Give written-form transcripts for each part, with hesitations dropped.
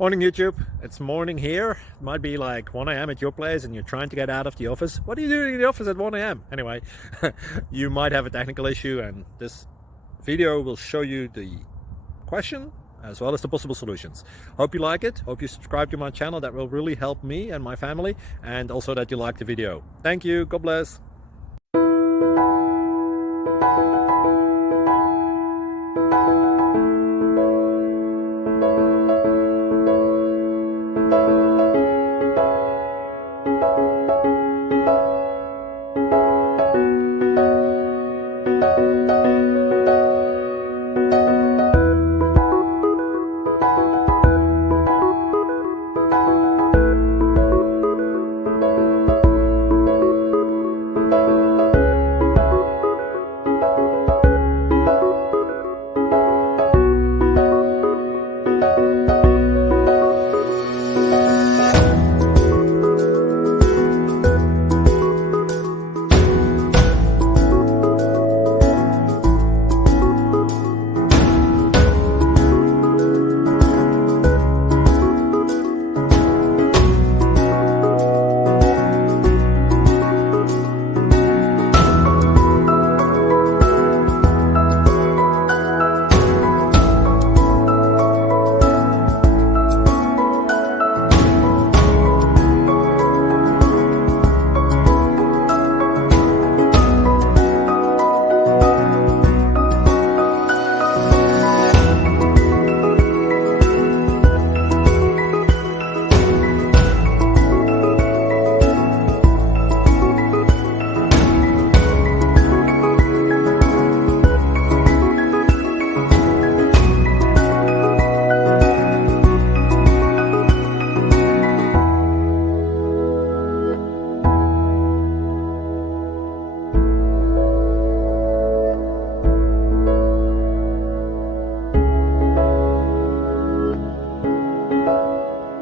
Morning YouTube, it's morning here. It might be like 1 a.m. at your place and you're trying to get out of the office. What are you doing in the office at 1 a.m.? Anyway, you might have a technical issue and this video will show you the question as well as the possible solutions. Hope you like it, hope you subscribe to my channel. That will really help me and my family, and also that you like the video. Thank you, God bless.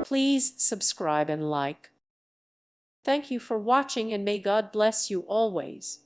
Please subscribe and like. Thank you for watching, and may God bless you always.